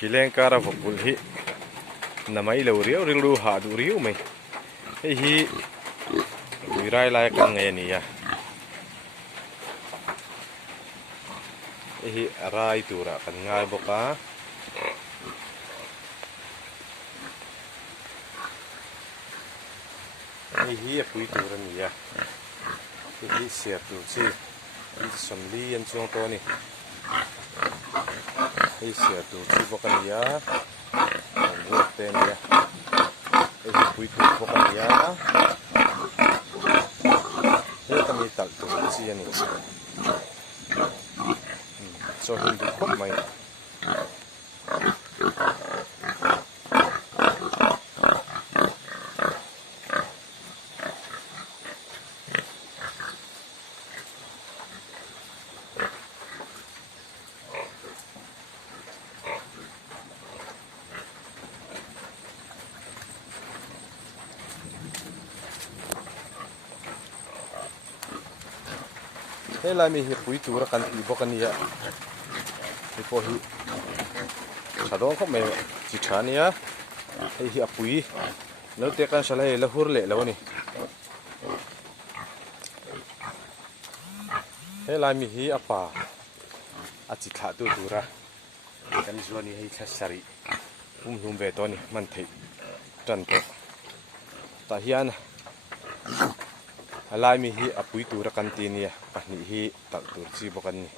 Hileng kara vokul hi namai lo riu riu ha du riu mai hi virai lai kan nge ni ya hi rai tura kan ngai boka hi apui tura ni ya hi sia tu si hi somli an chong to ni hi sia tu si boka ni ya buat ten ya hi apui tu boka ni ya hi kami tak tu si ani so hindi ko mai thế là mình hiệp quý chú là cần thì bốc cần nhỉ thì có hi cả đó không mày chỉ chán nhá thì hiệp quý nếu tiếc cái sao lại là hur lệ lâu nè thế là mình hi apa chỉ thả tu tu ra cái này này hay là sari hum về to nè mình thấy trần to ta hiền alai mi hi apui tu ra kan ti ni pa ni hi tak tur chi bokan ni